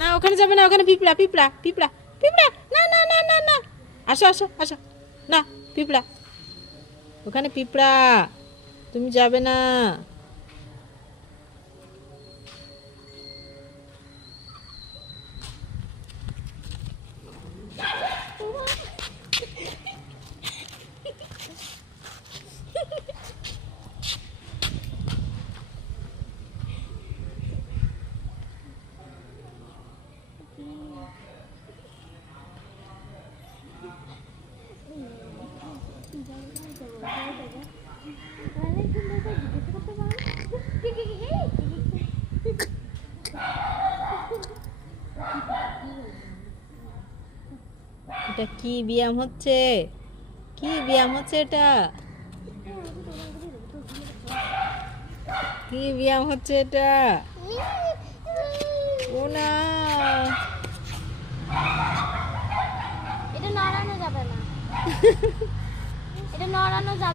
না ওখানে যাবে না, ওখানে পিঁপড়া পিঁপড়া পিঁপড়া পিঁপড়া। না না না না না, আসো আসো আসো। না পিঁপড়া, ওখানে পিঁপড়া, তুমি যাবে না। এটা কি ব্যায়াম হচ্ছে? কি ব্যায়াম হচ্ছে এটা? কি ব্যায়াম হচ্ছে এটা? ও না, এটা নড়ানো যাবে না। এটা নড়ানো যাবে